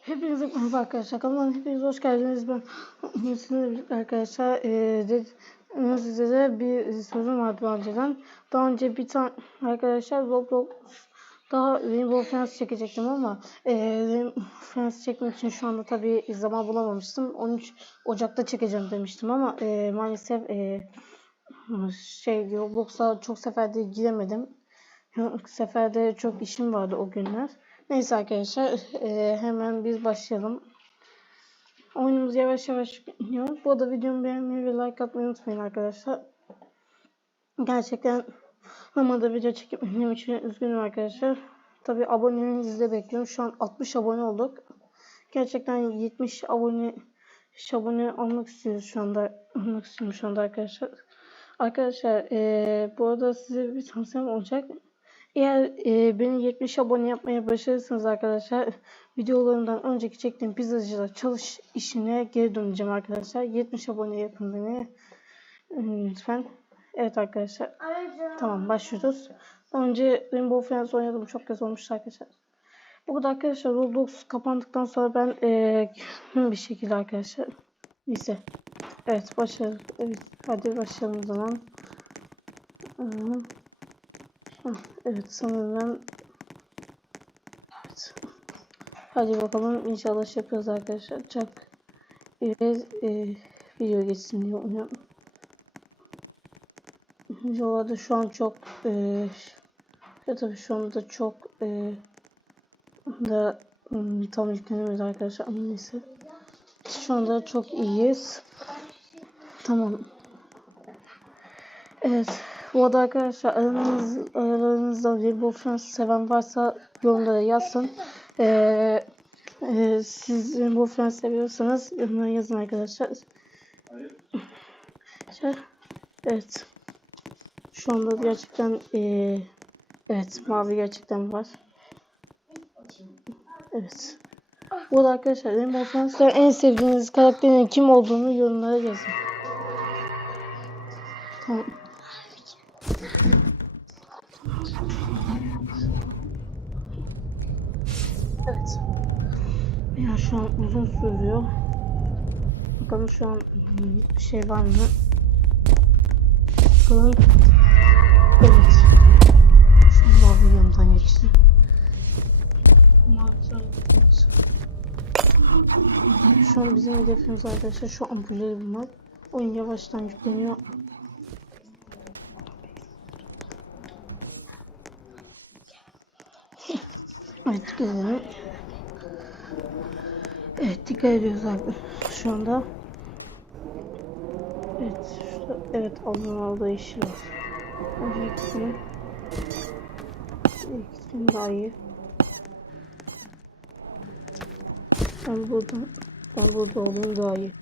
Hepinize merhaba arkadaşlar. Kanalıma hepiniz hoş geldiniz. Ben sizinle birlikte arkadaşlar e, dedim size de bir sözüm vardı önceden. Daha önce bir tane arkadaşlar Roblox daha Rainbow Friends çekecektim ama e, Rainbow çekmek için şu anda tabii zaman bulamamıştım. 13 Ocak'ta çekeceğim demiştim ama e, maalesef e, şey Roblox'a çok seferde giremedim. Seferde çok işim vardı o günler. Neyse arkadaşlar e, hemen biz başlayalım. Oyunumuz yavaş yavaş gidiyor. Bu arada videomu beğenmeyi ve like atmayı unutmayın arkadaşlar. Gerçekten zamanda video çekmediğim için üzgünüm arkadaşlar. Tabi abonelerinizi de bekliyorum. Şu an 60 abone olduk. Gerçekten 70 abone abone olmak istiyoruz şu anda. Olmak istiyorum şu anda arkadaşlar. Arkadaşlar e, bu arada size bir tavsiyem olacak. Eğer e, beni 70 abone yapmaya başarırsanız arkadaşlar videolarımdan önceki çektiğim pizzacıda çalış işine geri döneceğim arkadaşlar. 70 abone yapın beni. Lütfen. Evet arkadaşlar. Tamam başlıyoruz. Önce Rainbow Friends oynadım. Çok kez olmuştu arkadaşlar. Bu kadar arkadaşlar. Roblox kapandıktan sonra ben e, bir şekilde arkadaşlar. Neyse. Evet başlayalım. Evet, hadi başlayalım o zaman. Hı. Hah, Evet sanırım evet. Hadi bakalım inşallah şey yapıyoruz arkadaşlar. Çok evet, e, video geçsin diye umuyorum. Videolarda şu an çok e, ya tabii şu anda çok e, da hmm, tam yüklenemedi arkadaşlar ama neyse. Şu anda çok iyiyiz. Tamam. Evet. Bu arada arkadaşlar aranız, aralarınızda Rainbow seven varsa yorumlara yazsın. Ee, e, siz Rainbow Friends seviyorsanız yorumlara yazın arkadaşlar. Evet. Şu anda gerçekten e, evet mavi gerçekten var. Evet. Bu arada arkadaşlar Rainbow Friends'te en sevdiğiniz karakterin kim olduğunu yorumlara yazın. Tamam. Evet. Ya şu an uzun sürüyor. Bakalım şu an bir şey var mı? Bakalım. Evet. Şu mavi yanından geçti. Şu an bizim hedefimiz arkadaşlar şu ampulleri bulmak. Oyun yavaştan yükleniyor. Evet edelim. Evet dikkat ediyoruz abi şu anda. Evet şurada, evet Allah'ın aldığı işi var. Önce ikisini. İkisini daha iyi. Ben burada ben burada olduğum daha iyi.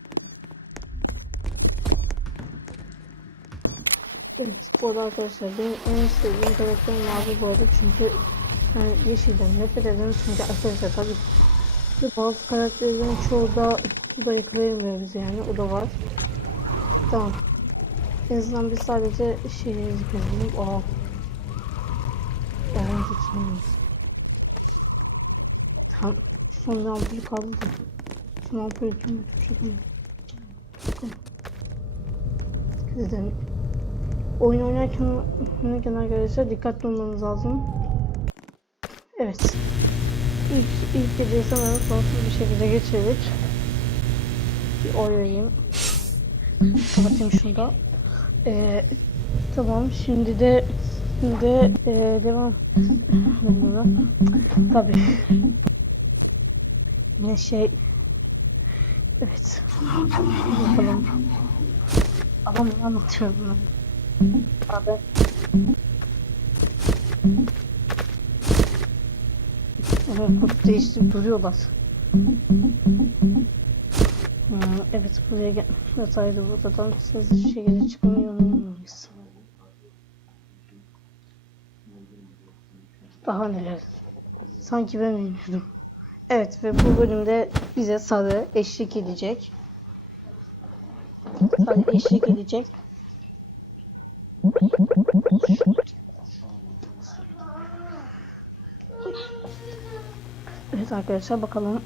Evet bu arada arkadaşlar benim en sevdiğim karakter mavi bu arada çünkü yani yeşilden nefret ederim çünkü arkadaşlar tabii ki bazı karakterlerin çoğu da kutuda yakalayamıyor bizi yani o da var. Tamam. En azından biz sadece şeyleri zikredelim. Aa. Ben zikredemeyiz. Tamam. Son bir ampulü kaldı da. Son ampulü kim? Tamam. Dikkat edelim. Oyun oynarken, oynarken arkadaşlar dikkatli olmanız lazım. Evet. İlk, ilk geceyi sanırım sonsuz bir şekilde geçirdik. Bir oynayayım. Kapatayım şunu da. Ee, tamam şimdi de şimdi de e, devam tabi yine şey evet bakalım adam ne anlatıyor bunu abi kod değiştirip duruyorlar Hmm, evet buraya gel. Yataydı buradan ses şekilde çıkmıyor muyuz? Daha neler? Sanki ben bilmiyordum. Evet ve bu bölümde bize sarı eşlik edecek. Sarı eşlik edecek. Evet arkadaşlar bakalım.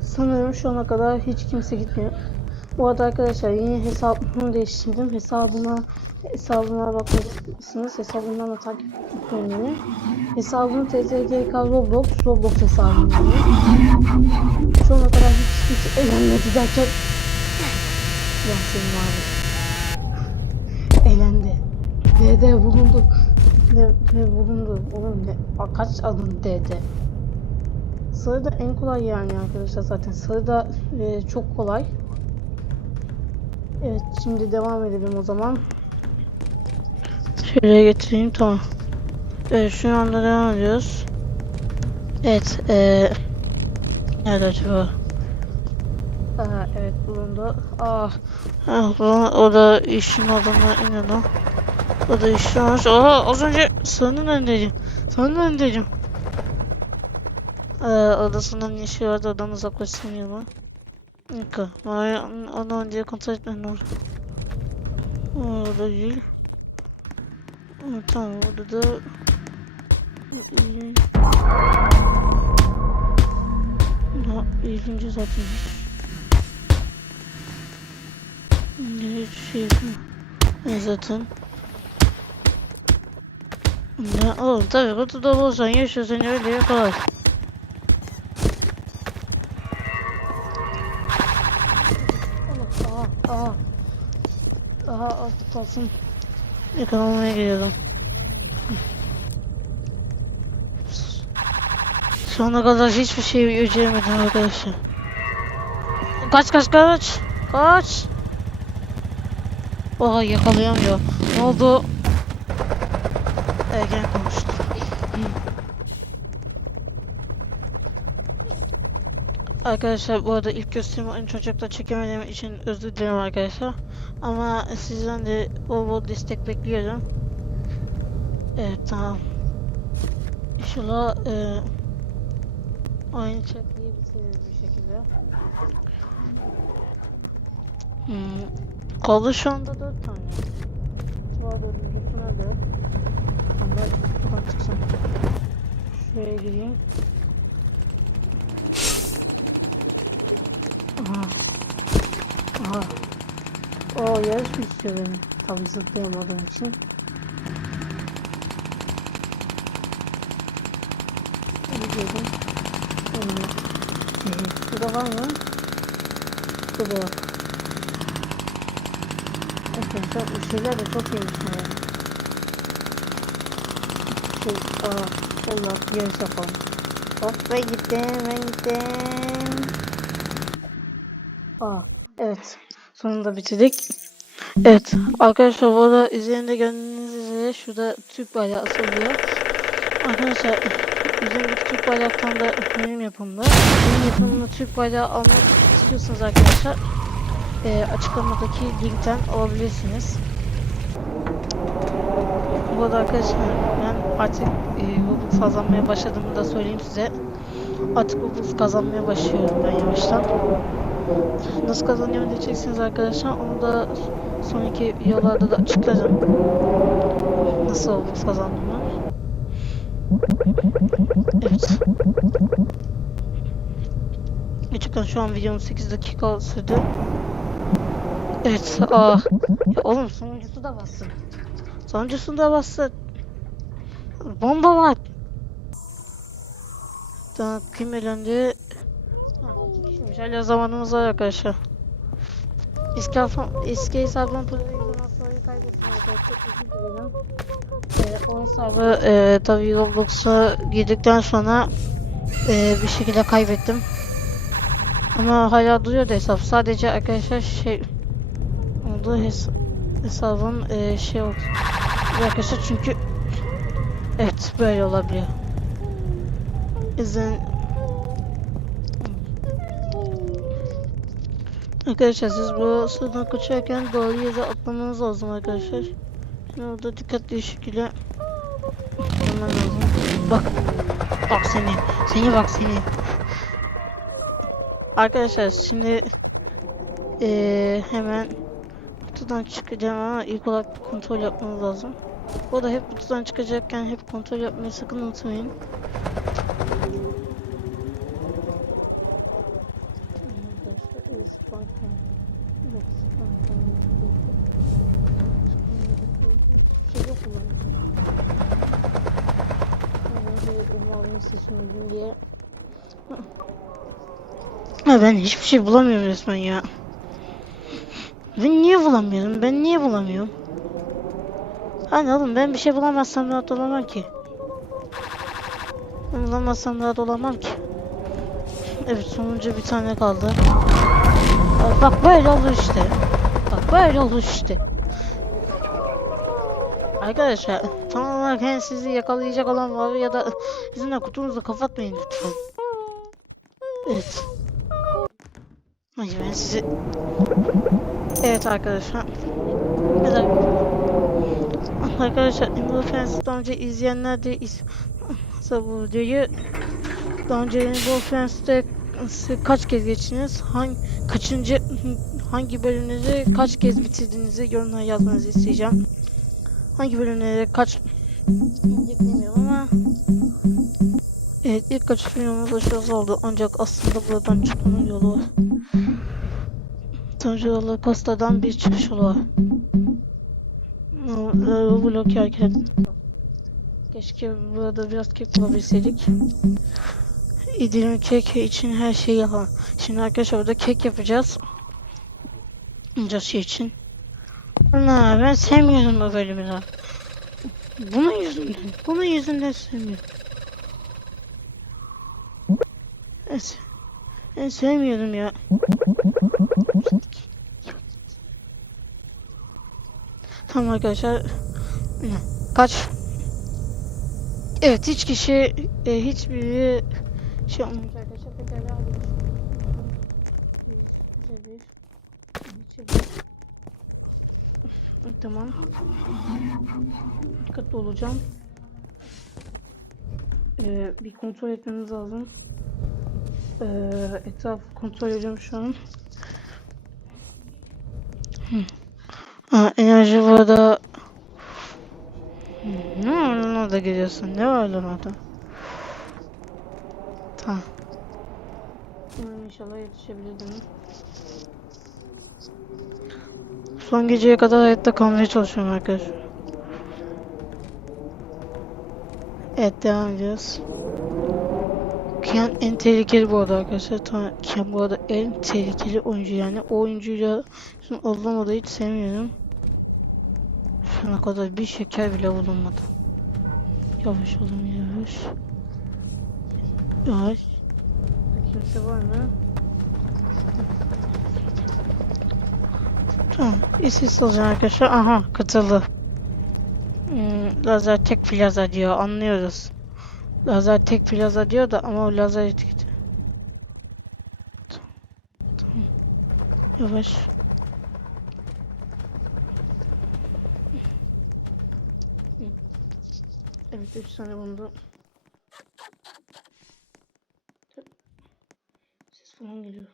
sanırım şu ana kadar hiç kimse gitmiyor. Bu arada arkadaşlar yeni hesabımı değiştirdim. Hesabıma hesabıma bakmışsınız. Hesabımdan da takip etmeyin beni. Hesabım TTGK Roblox, Roblox hesabım. Şu ana kadar hiç kimse eğlenmedi derken ya senin abi. Elendi. DD bulundu. DD bulundu. Oğlum ne? Kaç adım DD? Sarı da en kolay yani arkadaşlar zaten. Sarı da e, çok kolay. Evet şimdi devam edelim o zaman. Şöyle getireyim tamam. Evet şu anda devam ediyoruz. Evet eee Nerede acaba? Aa, evet bulundu. Ah, ah o da işin adamı inanın. O da işin olmuş. Aa az önce sarının önündeydim. Sarının önündeydim. Ee, odasından işi vardı odan uzaklaşsın yanıma. Yıka. Bana onu önce kontrol etmem lazım. Orada değil. Tamam orada da iyi. Ha, ilginci zaten. Ne şey ne zaten. Ne oğlum tabii kutuda bulsan yaşıyorsan öyle yakalar. Aha, aha. Aha, az kalsın. Yakalamaya geliyordum. Şu ana kadar hiçbir şey beceremedim arkadaşlar. Kaç kaç kaç. Kaç. Oha yakalayamıyor. Ne oldu? Erken konuştu. Arkadaşlar bu arada ilk gösterimi en çocukla çekemediğim için özür dilerim arkadaşlar. Ama sizden de bol bol destek bekliyorum. Evet tamam. İnşallah e, aynı çekmeyi bitiririz bir şekilde. Hmm. Kaldı şu anda 4 tane. Bu arada dördüncüsü nerede? Ben buradan çıksam. Şuraya gireyim. Aha. Aha. O yarış mı istiyor beni? Tabii zıplayamadığım için. Hmm. Burada var mı? Burada yok. Arkadaşlar bu şeyler de çok iyiymiş ya. Şey, aa, Allah yarış yapalım. Hop ben gittim, ben gittim. Aa, evet. Sonunda bitirdik. Evet arkadaşlar bu arada üzerinde gördüğünüz üzere şurada Türk bayrağı asılıyor. Arkadaşlar üzerindeki Türk bayraktan da benim yapımda. Benim yapımında Türk bayrağı almak istiyorsanız arkadaşlar e, açıklamadaki linkten alabilirsiniz. Bu arada arkadaşlar ben artık e, Robux kazanmaya başladığımı da söyleyeyim size. Artık Robux kazanmaya başlıyorum ben yavaştan. Nasıl kazanıyorum diyeceksiniz arkadaşlar. Onu da sonraki videolarda da açıklarım. Nasıl Robux kazandığımı. Evet. Gerçekten şu an videom 8 dakika sürdü. Evet. Aa. Ya oğlum sonuncusu da bassın. Sonuncusu da bassın. Bomba var. Daha kim elendi? Hala zamanımız var arkadaşlar. Eski, eski hesabım hasarı kaybettim arkadaşlar. Özür dilerim. Ee, o hesabı e, tabii Roblox'a girdikten sonra e, bir şekilde kaybettim. Ama hala duruyor da hesap. Sadece arkadaşlar şey oldu hes hesabım e, şey oldu. Arkadaşlar çünkü evet böyle olabiliyor. İzin Arkadaşlar siz bu sırdan kaçarken doğru yere atlamanız lazım arkadaşlar. Şimdi orada dikkatli bir şekilde atlaman lazım. Bak. Bak seni. Seni bak seni. Arkadaşlar şimdi eee hemen kutudan çıkacağım ama ilk olarak bir kontrol yapmanız lazım. Bu da hep kutudan çıkacakken hep kontrol yapmayı sakın unutmayın. diye. Ben hiçbir şey bulamıyorum resmen ya. Ben niye bulamıyorum? Ben niye bulamıyorum? Hani oğlum ben bir şey bulamazsam rahat olamam ki. Bulamazsam rahat olamam ki. Evet sonuncu bir tane kaldı. Bak böyle olur işte. Bak böyle olur işte. Arkadaşlar tam olarak hani sizi yakalayacak olan var ya da yüzünden kutunuzu kapatmayın lütfen. Evet. Hayır ben sizi... Evet arkadaşlar. Güzel. Arkadaşlar Animal Friends'i daha önce izleyenler de iz... bu videoyu daha önce Animal Friends'te kaç kez geçtiniz? Hangi kaçıncı hangi bölümleri kaç kez bitirdiğinizi yorumlara yazmanızı isteyeceğim. Hangi bölümleri kaç bilmiyorum ama Evet ilk kaç aşağısı şey oldu ancak aslında buradan çıkmanın yolu. Tanrı yolu Costa'dan bir çıkış yolu var. Bu blok yerken Keşke burada biraz kek bulabilseydik. İdilim kek için her şeyi yapalım. Şimdi arkadaşlar burada kek yapacağız. Şey için. Ana ben sevmiyorum bu bölümü daha. Bunun yüzünden. Bunun yüzünden sevmiyorum. Evet. Ben sevmiyorum ya. Tamam arkadaşlar. Kaç? Evet hiç kişi e, hiçbiri şey olmayacak arkadaşlar. Pekala. Tamam. Dikkatli olacağım. Ee, bir kontrol etmemiz lazım. Ee, etraf kontrol ediyorum şu an. Hı. Enerji burada. Ne var lan orada gidiyorsun? Ne var lan orada? Tamam. İnşallah yetişebilirim. Son geceye kadar hayatta kalmaya çalışıyorum arkadaşlar. Evet devam ediyoruz. Kian en tehlikeli bu arada arkadaşlar. Tamam, Kian bu arada en tehlikeli oyuncu yani. O oyuncuyla şimdi Allah'ım da hiç sevmiyorum. Ana kadar bir şeker bile bulunmadı. Yavaş olun yavaş. Yavaş. Kimse var mı? Tamam. İşsiz olacağım arkadaşlar. Aha katıldı. Hmm, lazer tek plaza diyor. Anlıyoruz. Lazer tek plaza diyor da ama o lazer etiketi. Tamam. Yavaş. 3 tane buldu. Ses falan geliyor.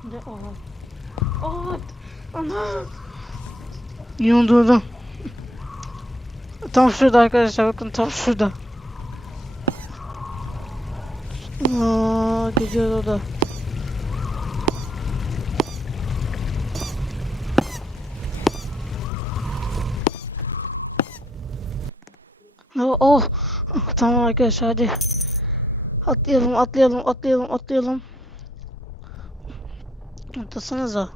Şimdi aha. Aa! Ana! Yondurdum. Tam şurada arkadaşlar bakın tam şurada. Aa, gidiyor o da. Oh, oh. Tamam arkadaşlar hadi. Atlayalım atlayalım atlayalım atlayalım. Atlasanıza.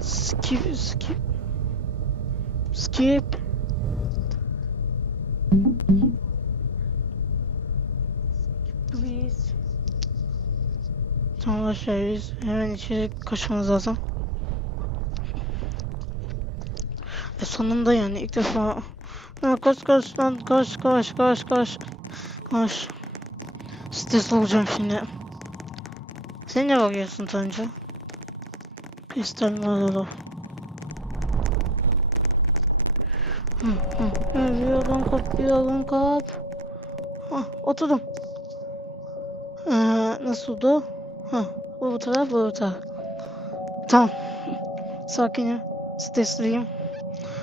Skip skip. Skip. Please. Tamam arkadaşlar biz hemen içeri koşmamız lazım. E sonunda yani ilk defa Koş koş lan koş koş koş koş. Koş. Stres olacağım şimdi. Sen ne bakıyorsun Tanca? Hı bir yoldan kap yoldan kap. Hah oturdum. Ee, Nasıldı? Ha bu bu taraf bu taraf. Tamam. Sakinim Stresliyim.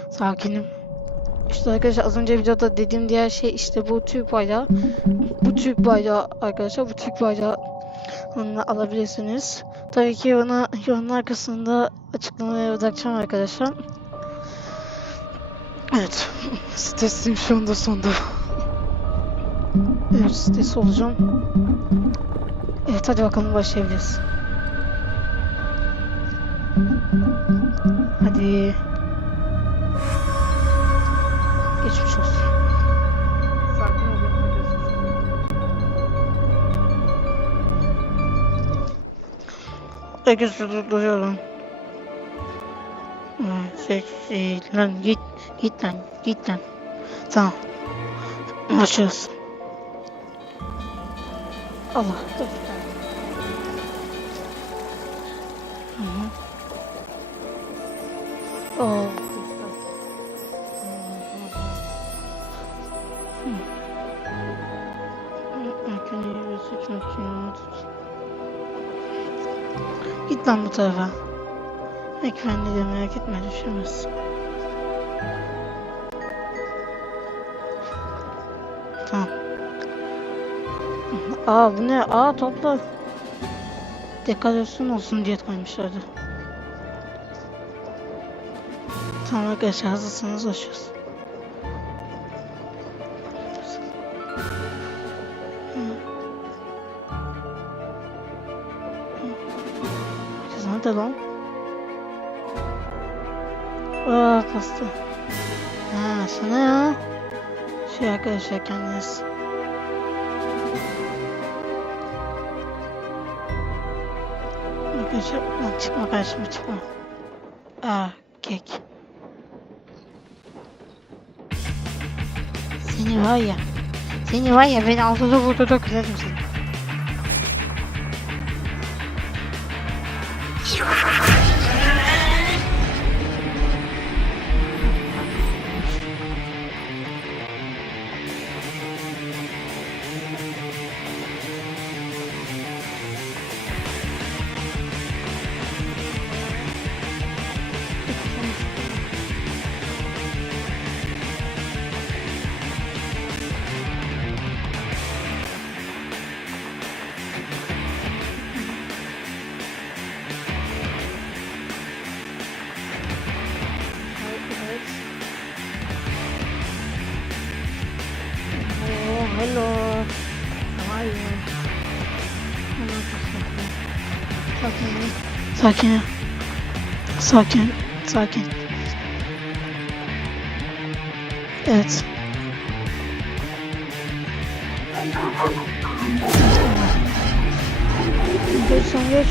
Sakinim işte arkadaşlar az önce videoda dediğim diğer şey işte bu Türk bayrağı. Bu Türk bayrağı arkadaşlar bu Türk bayrağı alabilirsiniz. Tabii ki bunu yorumlar kısmında açıklamaya bırakacağım arkadaşlar. Evet. Stresliyim şu anda sonda. Evet stres olacağım. Evet hadi bakalım başlayabiliriz. 8 duruyorum. Seksi e, lan git git lan git lan. Tamam. Başlıyoruz. Allah. Hı -hı. Oh. Tarafa. Ekmenli de merak etme düşemez. Tamam. Aa bu ne? Aa topla. Dekorasyon olsun diye koymuşlardı. Tamam arkadaşlar hazırsanız başlıyoruz. Nerede lan? Aa pasta. Ha sana ya. Şey arkadaşlar kendiniz. Arkadaşlar lan çıkma karşıma çıkma. Aa kek. Seni var ya. Seni var ya ben altıda burada da güzelim seni. Sakin. Sakin. Sakin. Evet. Geç sen geç.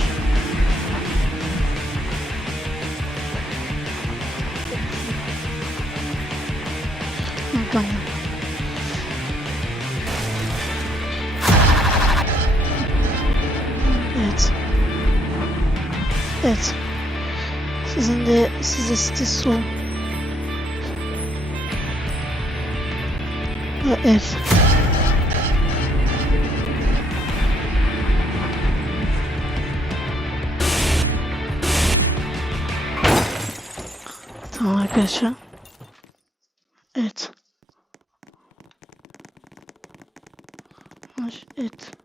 Tamam. Evet. Sizin de size stres olun. Ha, Evet. Tamam arkadaşlar. Evet. Evet.